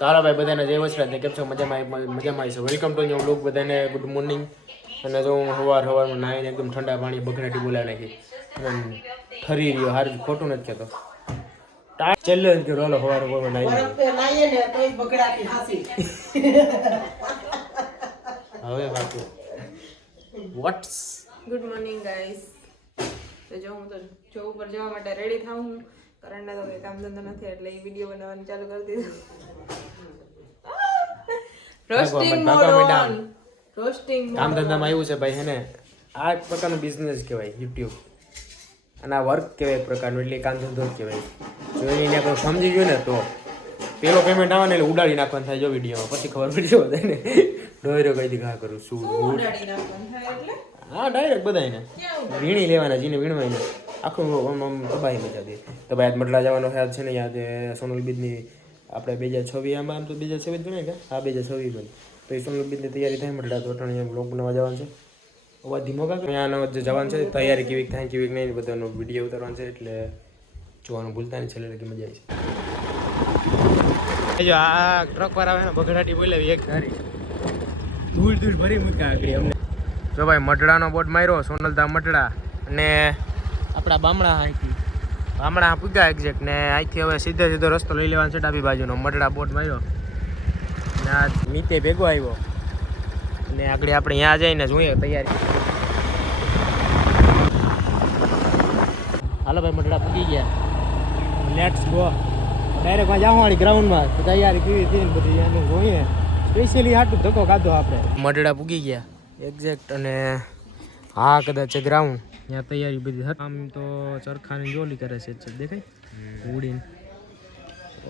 તારા ભાઈ બધાને જય વસરાજ ને કેમ છો? મજામાં મજામાં છે વેલકમ ટુ ન્યુ બ્લોગ બધાને. ગુડ મોર્નિંગ અને જો હું સવાર સવારમાં નાહીને એકદમ ઠંડા પાણી બગડાટી બોલાવી નાખી. અને ફરી રહ્યો. હાર ખોટું નથી કહેતો. હાલો સવાર સવારમાં હવે બાકી વોટ્સ ગુડ મોર્નિંગ ગાઈસ તો જો હું તો જો ઉપર જવા માટે રેડી થાઉં. હું કરણને તો કંઈ કામ ધંધો નથી એટલે એ વીડિયો બનાવવાનું ચાલુ કરી દીધું. રોસ્ટિંગ મોડ ઓન રોસ્ટિંગ કામ ધંધામાં આવ્યું છે ભાઈ હેને આ એક પ્રકારનો બિઝનેસ કહેવાય યુટ્યુબ અને આ વર્ક કહેવાય એક પ્રકારનું એટલે કામ ધંધો જ કહેવાય જો એને આપણે સમજી ગયું ને તો પેલો પેમેન્ટ આવે ને એટલે ઉડાડી નાખવાનું થાય જો વિડીયોમાં પછી ખબર પડી જાય બધાને ડોયરો કઈ દી ઘા કરું શું ઉડાડી નાખવાનું થાય એટલે હા ડાયરેક્ટ બધાને વીણી લેવાના જીને વીણવાય આખું આમ આમ તબાહી મજા દે તો ભાઈ આજ મટલા જવાનો ખ્યાલ છે ને યાદ સોનલ બીજની આપણે બે હજાર છવ્વીસ આમાં તો બે હજાર છવ્વીસ ગણાય કે? હા, બે હજાર છવ્વીસ બની તો એ સોનલ તૈયારી થાય મટડા તો અટાણે બ્લોગ બનાવવા જવાનું છે. અવાજ ધીમો કાંક અહીંયા જે જવાનું છે. તૈયારી કેવી થાય કેવી નહીં બધાનો વીડિયો ઉતારવાનો છે. એટલે જોવાનું ભૂલતા નહીં. છેલ્લે લગી મજા આવી જો આ ટ્રક પર આવે ને બગડાટી બોલાવી એક ગાડી. ધૂળ ધૂળ ભરી મૂક્યા આગળ અમને જો ભાઈ મટડાનો બોટ માર્યો સોનલદા મટડા અને આપણા બામણા અહીંથી બામણા પૂગ્યા એક્ઝેક્ટ ને અહીંથી હવે સીધે સીધો રસ્તો લઈ લેવાનો છે ડાબી બાજુનો. મટડા બોટ માર્યો. ને આ નીતે ભેગો આવ્યો. અને આગળ આપણે ત્યાં જઈને જોઈએ તૈયારી હાલો ભાઈ મટડા પૂગી ગયા. લેટ્સ ગો ડાયરેક્ટમાં વાળી ગ્રાઉન્ડમાં તૈયારી કેવી હતી ને બધી એનું જોઈએ. સ્પેશિયલી આટલું ધક્કો ખાધો આપણે. મટડા પૂગી ગયા. એક્ઝેક્ટ અને હા, કદાચ છે ગ્રાઉન્ડ ત્યાં તૈયારી બધી હતી. આમ તો ચરખાની જોલી કરે છે દેખાય? ઉડીને.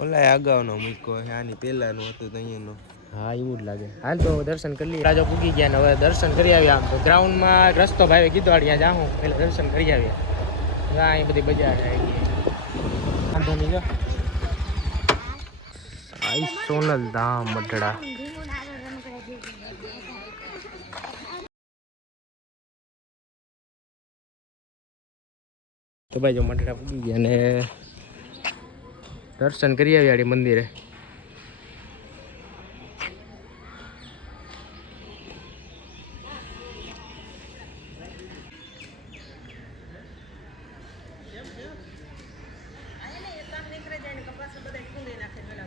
ઓલા અગાઉનો મૂક્યો આની પહેલાનું હતું અહીંયાનો. હા એવું જ લાગે. હાલ તો દર્શન કરી લઈએ. રાજા પૂગી ગયા ને હવે દર્શન કરી આવ્યા. આમ તો ગ્રાઉન્ડમાં રસ્તો ભાઈ કીધો ત્યાં જાઉં પેલા દર્શન કરી આવ્યા. હા અહીં બધી બજાર આવી ગઈ. વાંધો નહીં જો સોનલ ધામ મઢડા તો ભાઈ જો મઢડા પૂગી ગયા અને દર્શન કરી આવ્યા આડી મંદિરે.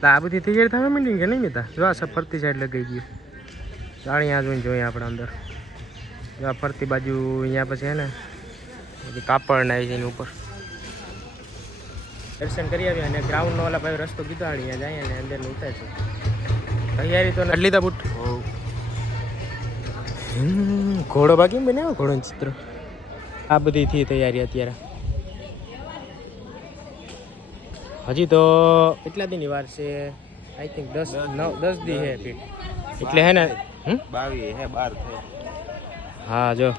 આ બધી તૈયારી થવા માંડી કે નહીં મીતા? જો આ ફરતી સાઈડ લગાઈ ગયું. ચાણી આ જોઈને જોઈએ આપણે અંદર. જો આ ફરતી બાજુ અહીંયા પછી હે ને બધી કાપડ છે એની ઉપર. દર્શન કરી આવ્યા અને ગ્રાઉન્ડનો ઓલા ભાઈ રસ્તો કીધો અહીંયા જાય અને અંદર ઉતાર છે. તૈયારી તો તા બુટ. ઘોડો બાકી બનાવ્યો ઘોડોનું ચિત્ર? આ બધી થી તૈયારી અત્યારે. હજી તો કેટલા દીની વાર છે? આઈ થિંક દસ નવ દસ દી હે પીઠ. એટલે હે ને હમ? બાવી હે બાર હા જો.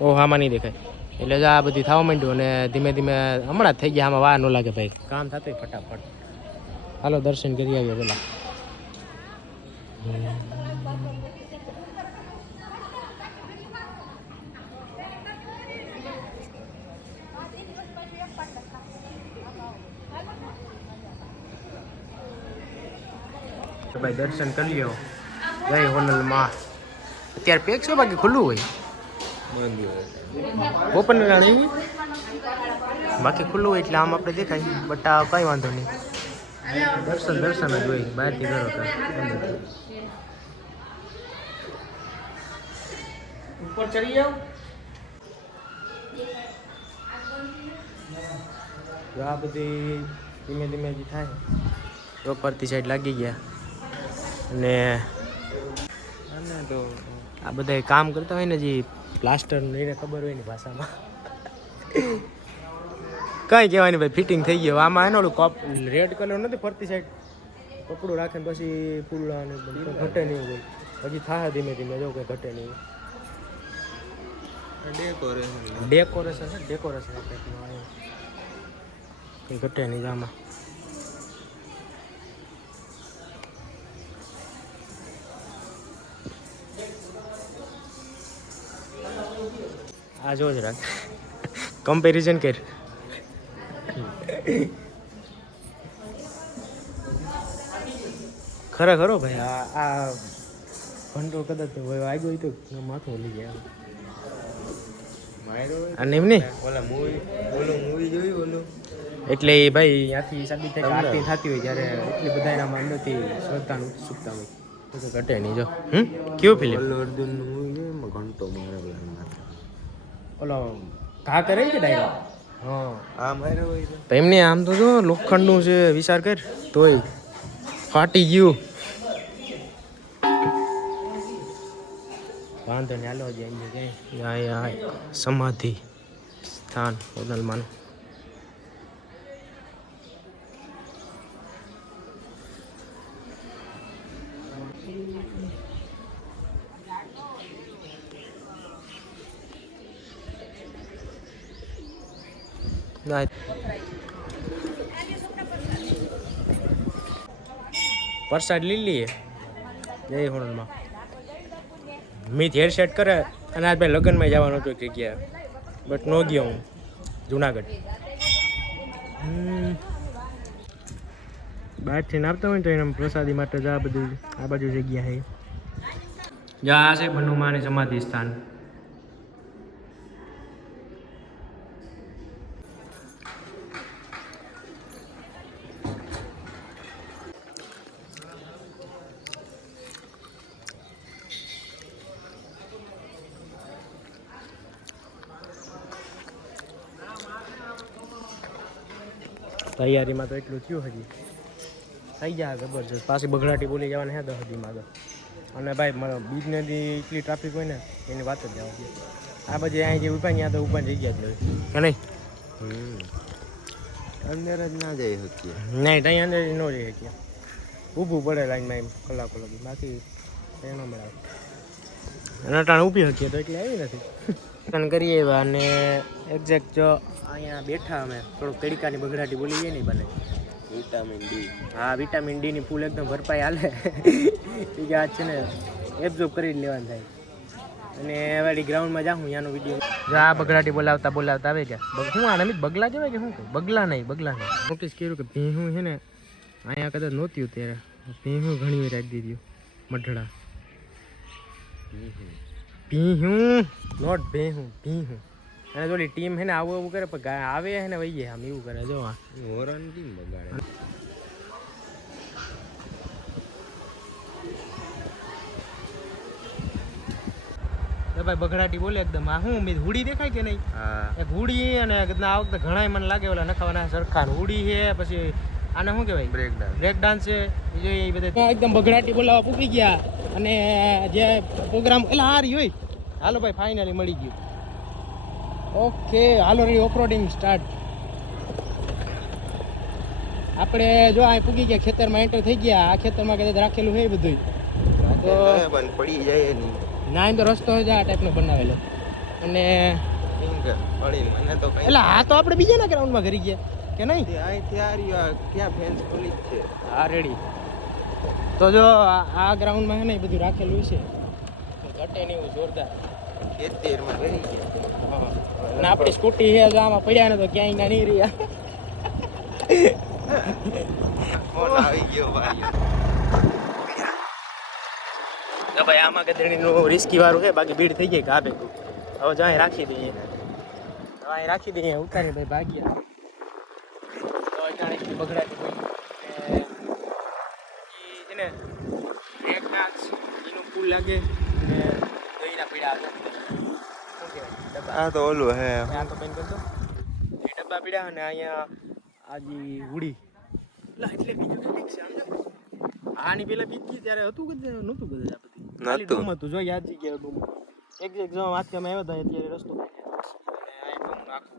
ઓ હામાં નહીં દેખાય. એટલે જો આ બધી થવા માંડ્યું અને ધીમે ધીમે હમણાં જ થઈ ગયા આમાં વાર ન લાગે ભાઈ. કામ થતું ફટાફટ. હાલો દર્શન કરી આવીએ પેલા ભાઈ દર્શન કરી લ્યો જય હોનલમાં અત્યારે પેક છે બાકી ખુલ્લું હોય? ઓપન રાણી બાકી ખુલ્લું હોય એટલે આમ આપણે દેખાય. બટ આ કઈ વાંધો નહીં. દર્શન દર્શન જ હોય. બહારથી કરો ઉપર ચડી જાઓ. તો આ બધી ધીમે ધીમે જે થાય. તો પરથી સાઈડ લાગી ગયા. અને અને તો આ બધા કામ કરતા હોય ને જે પ્લાસ્ટર એને ખબર હોય ને ભાષામાં. કઈ કહેવાની ભાઈ ફિટિંગ થઈ ગયો. આમાં એનો કોપ રેડ કલર નથી ફરતી સાઈડ કપડું રાખે ને પછી ફૂલડા ને ઘટે નહીં હોય. પછી થાય ધીમે ધીમે જો કંઈ ઘટે નહીં ડેકોરેશન ડેકોરેશન ડેકોરેશન ઘટે નહીં આમાં. આ જો જ રાખ. કમ્પેરિઝન કર. ખરેખર ભાઈ. આ આ ઘંટો કદાચ આવ્યો હોય તો માથું ઓલી ગયા અને એમ નહીં? ઓલા મૂવી ઓલું મૂવી જોયું ઓલું? એટલે એ ભાઈ ત્યાંથી સાબિત થાય કે આરતી થતી હોય ત્યારે એટલી બધા એનામાં અંદરથી શ્રદ્ધા ઉત્સુકતા હોય. તો ઘટે નહીં જો. હમ? કયું ફિલ્મ ઓલું અર્જુનનું મૂવી જોયું એમાં ઘંટો મારે. ઓલો ઘા કરે છે ડાયરો? હા. એમને આમ તો જો લોખંડનું છે વિચાર કર તોય ફાટી ગયું. વાંધો ને હાલો જ એમ ક્યાંય સમાધિ સ્થાન હોટલમાં. ના પ્રસાદ લઈએ જય હોટલમાં મીત હેર સેટ કરે. અને આજ ભાઈ લગ્નમાં જવાનું હતું એક જગ્યાએ. બટ નો ગયો હું. જુનાગઢ. બહારથી આવતા હોય તો એને પ્રસાદી માટે જ આ બધું આ બાજુ જગ્યા છે જ્યાં છે બનુમાની સમાધિ સ્થાન. તૈયારીમાં તો એટલું થયું હજી. થઈ જાય જબરજસ્ત. પાછી બગડાટી બોલી જવાના હે દસ સુધીમાં તો અને ભાઈ મારો બીજ નદી એટલી ટ્રાફિક હોય ને એની વાત જ જવા દે. આ બધી અહીં જે ઊભા ત્યાં તો ઊભા જઈ ગયા જ હોય. કે નહીં? અંદર જ ના જઈ શકીએ. નહીં ત્યાં અંદર ન જઈ શકીએ. ઊભું પડે લાઈનમાં એમ કલાકો લગી. બાકી એનો મળે અને ટાણ ઊભી શકીએ તો એટલે આવી નથી. દર્શન કરીએ એવા અને એક્ઝેક્ટ જો અહીંયા બેઠા અમે. થોડુંક તડકાની બગડાટી બોલી જાય નહીં બને. વિટામિન ડી હા વિટામિન ડી ની ફૂલ એકદમ ભરપાઈ હાલે. બીજા કે આજ છે ને એબ્ઝોર્બ કરી જ લેવાનું થાય. અને વાડી ગ્રાઉન્ડમાં જાઉં ત્યાંનો વીડિયો જો આ બગડાટી બોલાવતા બોલાવતા આવે ગયા. શું આને બગલા કહેવાય કે શું? બગલા નહીં બગલા નહીં. નોટિસ કર્યું કે ભીહું છે ને અહીંયા કદાચ નહોતી ત્યારે ભીહું ઘણી રાખી દીધી મઢડા. ભીહું. નોટ ભીહું ભીહું. અને થોડી ટીમ હે ને આવું એવું કરે પણ આવે હે ને વહી આમ એવું કરે જો હોરન ટીમ બગાડે? ભાઈ બગડાટી બોલે એકદમ. આ હું મેં હુડી દેખાય કે નહીં? હા. એક હુડી અને આ વખતે ઘણાય મને લાગે ઓલા નખાવાના સરખા હુડી છે પછી આને શું કહેવાય? બ્રેક ડાન્સ બ્રેક ડાન્સ છે બીજો એ બધા. એકદમ બગડાટી બોલાવા પૂકી ગયા અને જે પ્રોગ્રામ એટલે હારી હોય. હાલો ભાઈ ફાઇનલી મળી ગયું. ઓકે હાલો રી ઓફરોડિંગ સ્ટાર્ટ આપણે જો આ પૂગી ગયા ખેતરમાં એન્ટર થઈ ગયા. આ ખેતરમાં કદાચ રાખેલું હોય બધું તો પડી જાય ના એમ તો રસ્તો છે આ ટાઈપનો બનાવેલો. અને એટલે આ તો આપણે બીજાના ગ્રાઉન્ડમાં ઘરી ગયા. કે નહીં? તે અહીંથી આ રહ્યું, આ ક્યાં ફેન્સ ખુલી જ છે. હા રેડી તો જો આ આ ગ્રાઉન્ડમાં છે ને એ બધું રાખેલું છે. તો ઘટે નહીં એવું જોરદાર. ખેતરમાં કરી ગયા. હા. અને આપણી સ્કૂટી છે જો આમાં પડ્યા ને તો ક્યાંય ના નહીં રહ્યા. ફોન આવી ગયો ભાઈ તો ભાઈ આમાં ગધેડીનું રિસ્કી વાળું છે બાકી ભીડ થઈ ગઈ ઘા ભેગું હવે જો અહીં રાખી દઈએ. હવે અહીં રાખી દઈએ ઉતારી ભાઈ ભાગ્યા. તો બગડાતી હોય. ને ઈ છે એક ડાન્સ એનું ફૂલ લાગે અને દહીંના પીડા આ તો ઓલું હે. આ તો પેન કરતો એ ડબ્બા પીડા અને અહીંયા આજી હુડી. એટલે બીજું કંઈક છે આની પેલા બીજી ત્યારે હતું કે નહોતું કદાચ આ બધી? નહોતું. હતું જો યાદ જઈ ગયા ડૂમ એક એક જવા વાંચવામાં આવ્યા હતા અત્યારે રસ્તો અને આ ડૂમ આખું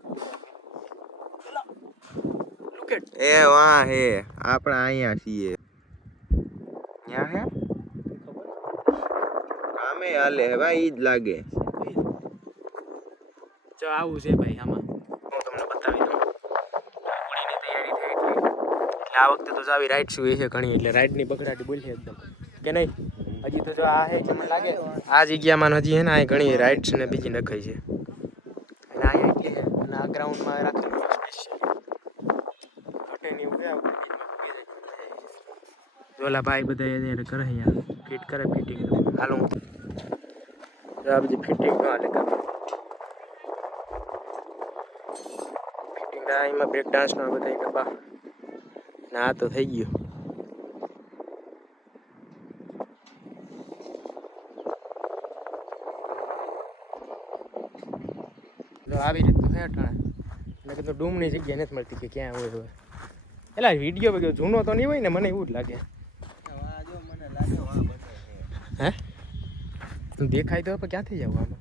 એટ એ વાહ હે આપણે અહીંયા છીએ. ત્યાં હે? કામે હાલે હે ભાઈ ઈ જ લાગે. જો આવું છે ભાઈ આમાં. હું તમને બતાવી દઉં. હોળીની તૈયારી થઈ ગઈ એટલે આ વખતે તો જ આવી રાઈડ શું છે ઘણી એટલે રાઈડની બગડાટી બોલ છે એકદમ. કે નહીં? હજી તો જો આ હે મને લાગે. આ જગ્યામાં હજી હે ને આ ઘણી રાઈડ્સ ને બીજી નખાઈ છે. અને અહીંયા એટલી છે અને આ ગ્રાઉન્ડમાં રાખેલું સ્પેશિયલ ઘટે નહીં એવું છે આ બધી ચીજમાં ઊભી રહી. ઓલા ભાઈ બધા એને કરે અહીંયા ફિટ કરે ફિટિંગ હાલો. તો આ બધી ફિટિંગ નો હાલે કરે ફિટિંગ ના એમાં બ્રેક ડાન્સ નો બધા ડબ્બા ના તો થઈ ગયો. તો આવી રીતનું હે અટાણે. મેં કીધું ડૂમની જગ્યા નથી મળતી કે ક્યાં હોય હવે એલા વીડિયો જૂનો તો નહીં હોય ને, મને એવું જ લાગે હે દેખાય તો પણ ક્યાંથી જવું આમાં?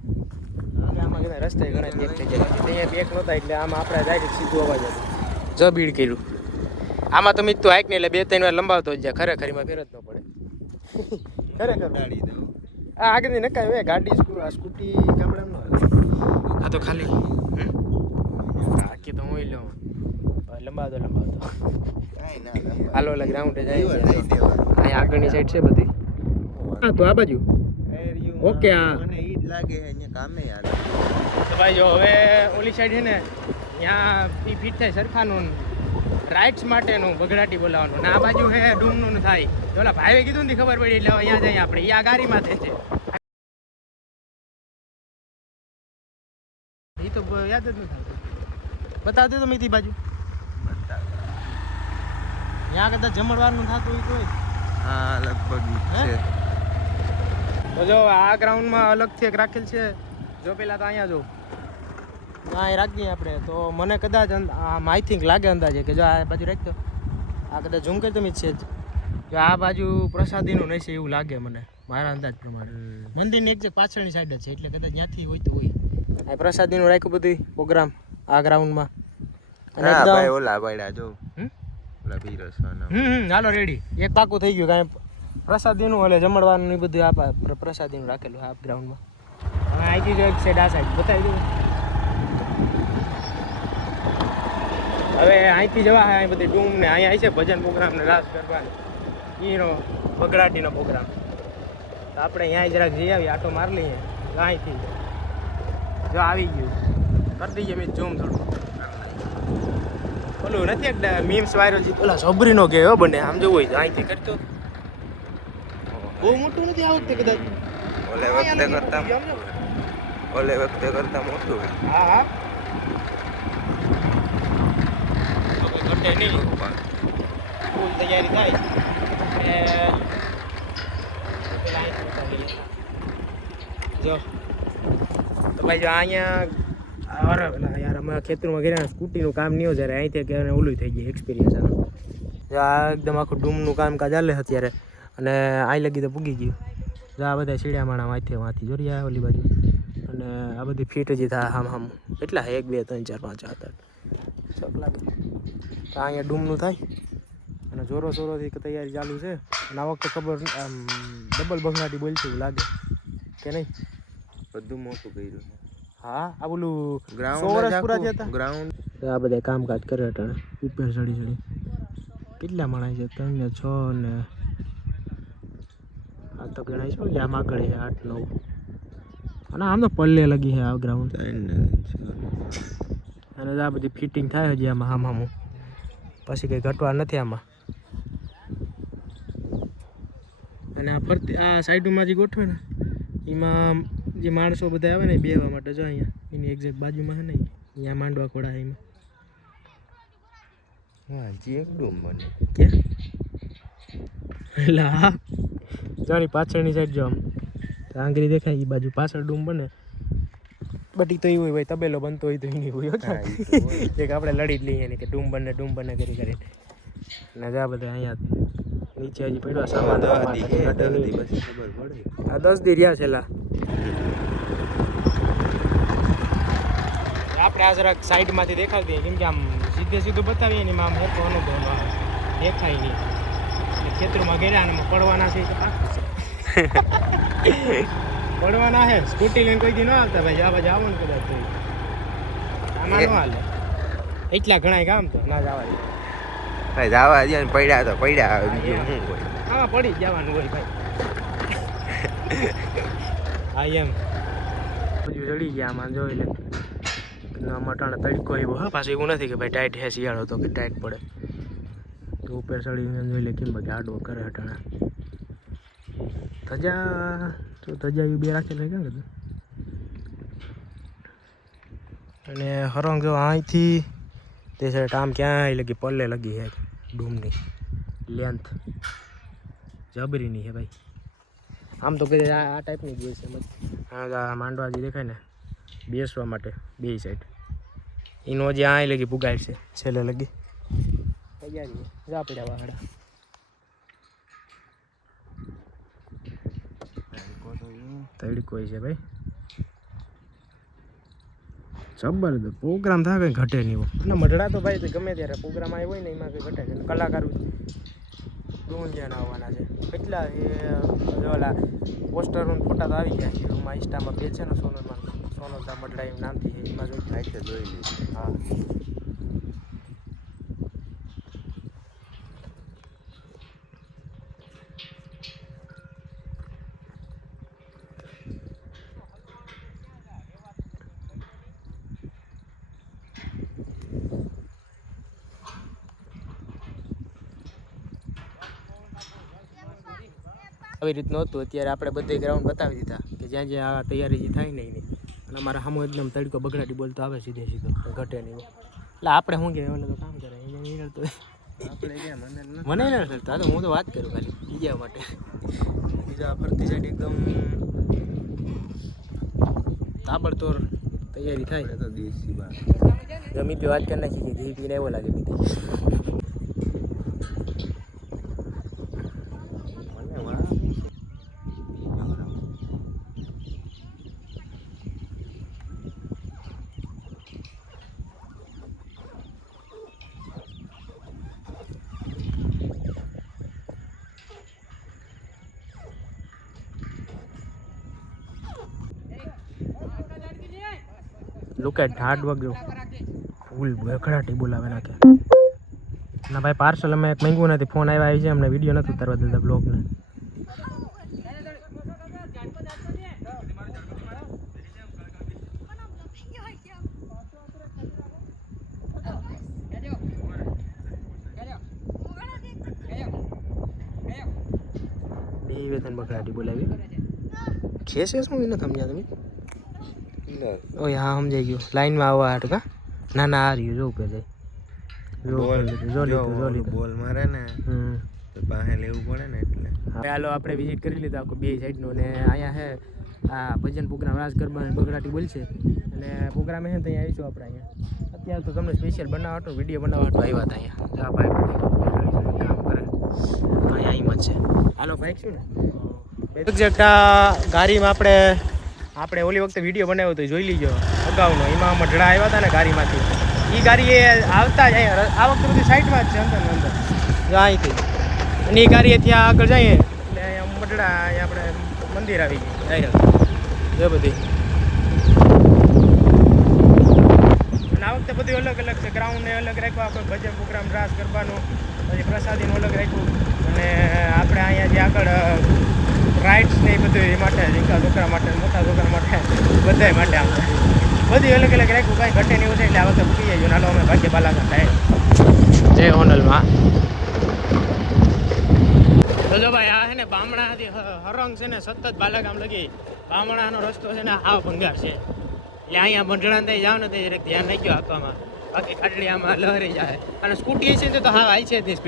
આમાં ઘણા રસ્તા ઘણા પેક થઈ ગયા અહીંયા નહોતા એટલે આમાં આપણે ડાયરેક્ટ સીધું અવાજ હતું. જ ભીડ કર્યું. આમાં તો મિત તો હાઈક ને એટલે બે ત્રણ વાર લંબાવતો જ જાય ખરેખર એમાં ફેર જ ન પડે. ખરેખર? આ આગળની નકાય હોય ગાડી સ્કૂટી ગામડામાં આ તો ખાલી આખી તો હું લઉં લંબાવતો લંબાવતો. હાલો ઓલા ગ્રાઉન્ડે જાય. અહીંયા આગળની સાઈડ છે બધી. હા તો આ બાજુ. ઓકે, હા મને ઈ જ લાગે છે અહીંયા કામે યાર. તો ભાઈ જો હવે ઓલી સાઈડ છે ને ત્યાં ઈ ફીટ થાય સરખાનું રાઇટ્સ માટેનું બગડાટી બોલાવવાનું. ને આ બાજુ હે ડૂમનું ને થાય. તો ઓલા ભાઈએ કીધું ને ખબર પડી એટલે હવે અહીંયા જઈએ આપણે. ઈ આ ગાડીમાં થાય છે. એ તો યાદ જ નથી આવતું દે તો મીથી બાજુ. ત્યાં કદાચ જમણવારનું થતું હોય તો હા લગભગ હે? છે. તો જો આ ગ્રાઉન્ડમાં અલગથી એક રાખેલ છે. જો પેલા તો અહીંયા જો. હા એ રાખીએ આપણે. તો મને કદાચ આઈ થિંક લાગે અંદાજે કે જો આ બાજુ રાખ્યો આ કદાચ ઝૂમ કરી તમે છે જ જો આ બાજુ પ્રસાદીનું નહીં છે એવું લાગે મને મારા અંદાજ પ્રમાણે. મંદિરની એક પાછળની સાઈડ જ છે એટલે કદાચ ત્યાંથી હોય તો હોય. આ પ્રસાદીનું રાખ્યું બધું પ્રોગ્રામ આ ગ્રાઉન્ડમાં અને ભાઈ એકદમ ઓલા પડ્યા જો. હમ? ઓલા પીરસવાના હમ હાલો રેડી એક પાકું થઈ ગયું કાંઈ પ્રસાદીનું એટલે જમણવાનું એ બધું આ પ્રસાદીનું રાખેલું આ ગ્રાઉન્ડમાં હવે અહીંથી જો એક સાઈડ આ સાઈડ બતાવી દઉં. હવે અહીંથી જવા હે, અહીં બધી ડૂમ ને અહીંયા છે ભજન પ્રોગ્રામ ને રાસ ગરબા ને એનો બગડાટીનો પ્રોગ્રામ તો આપણે અહીંયા જરાક જઈ આવીએ, આટો મારી લઈએ. અહીંથી. જો આવી ગયું. કરી દઈએ મેં ઝૂમ થોડું. ઓલું નથી એક મીમ્સ વાયરલ છે ઓલા સબરીનો કે બને, આમ જોવું હોય અહીંથી કરતો. બહુ મોટું નથી આ વખતે કદાચ? ઓલે વખતે કરતા ઓલે વખતે કરતા મોટું હા હા. તો ઘટે નહીં. ફૂલ તૈયારી થાય. જો. તો ભાઈ જો અહીંયા અરે પેલા યાર અમારા ખેતરમાં ગયા સ્કૂટીનું કામ નહીં હોય જ્યારે અહીંથી કે ઓલું થઈ ગયું એક્સપિરિયન્સ જો આ એકદમ આખું ડૂમનું કામકાજ ચાલે અત્યારે. અને આઈ લગી તો પૂગી ગયું. જો આ બધા શીડિયામાણા વાંચે વાંચી જોરી આ ઓલી બાજુ. અને આ બધી ફીટ જ થાય હામ હામ. કેટલા એક બે ત્રણ ચાર પાંચ સાત આઠ. લાગે તો અહીંયા ડૂમનું થાય. અને જોરો જોરોથી તૈયારી ચાલુ છે. અને આ વખતે ખબર આમ ડબલ બગડાટી બોલશે લાગે. કે નહીં? બધું મોટું કર્યું. હા આ બોલું ગ્રાઉન્ડ પૂરા થયા હતા. ગ્રાઉન્ડ આ બધા કામકાજ કરે હતા ઉપર ચડી ચડી. કેટલા માણસ છે? ત્રણ ને છ ને આ તો ગણાય છે આમ આગળ છે આઠ નવ. અને આમ તો પલ્લે લગી છે આ ગ્રાઉન્ડ અને આ બધી ફિટિંગ થાય હજી આમાં આમ આમ. પછી કંઈ ઘટવા નથી આમાં. અને આ ફરતી આ સાઈડમાં જે ગોઠવે ને એમાં જે માણસો બધા આવે ને બેહવા માટે જો અહીંયા એની એક્ઝેક્ટ બાજુમાં છે ને અહીંયા માંડવા ખોડા છે એમાં. હા જી એક ડૂમ બને કે એટલે હા જાણી પાછળની સાઈડ જો આમ આંગળી દેખાય એ બાજુ પાછળ ડૂમ બને. બટી તો એવું હોય તબેલો બનતો હોય તો એની હોય. એક આપણે લડી જ લઈએ ને કે ડૂમ બને ડૂમ બને કરી કરીને ને જા બધા અહીંયા નીચે હજી પડ્યો સામાન આ દસ દી રહ્યા છેલ્લા આપણે આ જરાક સાઈડમાંથી દેખાડી દઈએ કેમ કે આમ સીધે સીધું બતાવીએ ને આમ મોટો અનુભવ દેખાય નહીં. ખેતરમાં ગયા અને પડવાના છે પડવાના હે. સ્કૂટી લઈને કોઈ દી ન આવતા ભાઈ. જવા જવાનું કદાચ તો. આમાં ન હાલે. એટલા ઘણા કામ તો. ના જવા દે. ભાઈ જવા દે ને પડ્યા તો પડ્યા હવે બીજું શું હોય? આમાં પડી જવાનું હોય ભાઈ. હા એમ. બીજું ચડી ગયા આમાં જોઈ લે. મટાણે તડકો એવો હા પાછું એવું નથી કે ભાઈ ટાઈટ હે શિયાળો તો કે ટાઈટ પડે. ઉપર ચડીને જોઈ લે કેમ ભાઈ આડો કરે હટાણા. ધજા તો ધજા એવી બે રાખેલા ક્યાં કીધું અને હરંગ જો અહીંથી તે સાઈડ આમ ક્યાંય લગી પલ્લે લગી હે ડૂમની લેન્થ જબરીની હે ભાઈ. આમ તો કઈ આ ટાઈપની જ હોય છે આ માંડવા જે દેખાય ને બેસવા માટે બે સાઈડ એનો જે આ લગી પુગાડ છે છેલ્લે લગી. તૈયારી જા પડ્યા વાહડા તડકો છે ભાઈ. જબરદસ્ત પ્રોગ્રામ થાય કંઈ ઘટે નહીં એવો. અને મઢડા તો ભાઈ તે ગમે ત્યારે પ્રોગ્રામ આવ્યો હોય ને એમાં કંઈ ઘટે નહીં કલાકારો ડોંજિયાન આવવાના છે. કેટલા એ ઓલા પોસ્ટરો ફોટા તો આવી ગયા છે. એમાં ઇન્સ્ટામાં બે છે ને સોનલમાં સોનલદા મઢડા એમ નામથી એમાં જોઈ જોઈ લીધી હા. આવી રીતનું હતું. અત્યારે આપણે બધે ગ્રાઉન્ડ બતાવી દીધા કે જ્યાં જ્યાં આ તૈયારી જે થાય ને અને અમારા સામો એકદમ તડકો બગડાટી બોલતો આવે સીધે સીધો ઘટે નહીં. એટલે આપણે શું કહેવાય એટલે તો કામ કરે નહીં આપણે ક્યાં મને ન મને ના રડતા. તો હું તો વાત કરું ખાલી બીજા માટે. બીજા ફરતી સાઈડ એકદમ તાબડતોડ તૈયારી થાય. જમી પી વાત કરી નાખી કે ઘી પીને એવો લાગે મીઠી મને વાહ એટ હાર્ડ વર્ક ફૂલ બોલાવે નાખે. ના ભાઈ પાર્સલ અમે એક માંગ્યું નથી ફોન આવ્યા આવી છે અમને વીડિયો નથી ઉતારવા દેતા બ્લોગને બે વેતન બકરાટી બોલાવી છે શું નથી સમજ્યા તમે ઓય હા સમજાઈ ગયું. લાઈનમાં આવવા હાટ કા? ના ના આ રહ્યું જો પેલે જો જો જો બોલ મારે ને હમ. તો પાસે લેવું પડે ને એટલે. હવે હાલો આપણે વિઝિટ કરી લીધા આખું બે સાઈડનું ને. અહીંયા હે આ ભજન પ્રોગ્રામ રાસ ગરબા અને બગડાટી બોલશે અને પ્રોગ્રામ હે ને ત્યાં આવીશું આપણે અહીંયા. અત્યારે તો તમને સ્પેશિયલ બનાવવા વીડિયો બનાવવા આવ્યા હતા અહીંયા. તો ભાઈ કામ કરે. અહીંયા અહીં જ છે. હાલો ભાઈ શું ને? એક્ઝેક્ટ ગાડીમાં આપણે આપણે ઓલી વખતે વીડિયો બનાવ્યો તો જોઈ લીજો. અગાઉનો. એમાં મઢડા આવ્યા હતા ને ગાડીમાંથી. એ ગાડી એ આવતા જ અહીંયા આ વખતે બધી સાઈડમાં જ છે, અંદર ને અંદર. અહીંથી. અને એ ગાડીએ ત્યાં આગળ જઈએ એટલે અહીંયા મઢડા, અહીંયા આપણે મંદિર આવી ગયું. ડાયરેક્ટ એ બધી. આ વખતે બધું અલગ અલગ છે. ગ્રાઉન્ડને અલગ રાખ્યું, કોઈ ભજન પ્રોગ્રામ રાસ ગરબાનું, પછી પ્રસાદીનું અલગ રાખ્યું. અને આપણે અહીંયા જે આગળ રાઇડ્સ ને એ બધું એ માટે ઝીંકા છોકરા માટે મોટા છોકરા માટે બધાય માટે આમ. બધી અલગ અલગ રાખ્યું કાંઈ ઘટે નહીં એટલે આ વખતે ભૂલી જાય નાનો અમે ભાગ્ય બાલાઘાટ થાય. જય હોનલમાં. તો જો ભાઈ આ છે ને બામણાથી હરંગ છે ને સતત બાલાગામ લગી. બામણાનો રસ્તો છે ને આ ભંગાર છે. એટલે અહીંયા બંધણા થઈ જાવ ને તે ધ્યાન નાખ્યું આપવામાં બાકી ખાટલી આમાં લહરી જાય. અને સ્કૂટી છે તો હા આવી છે નહીં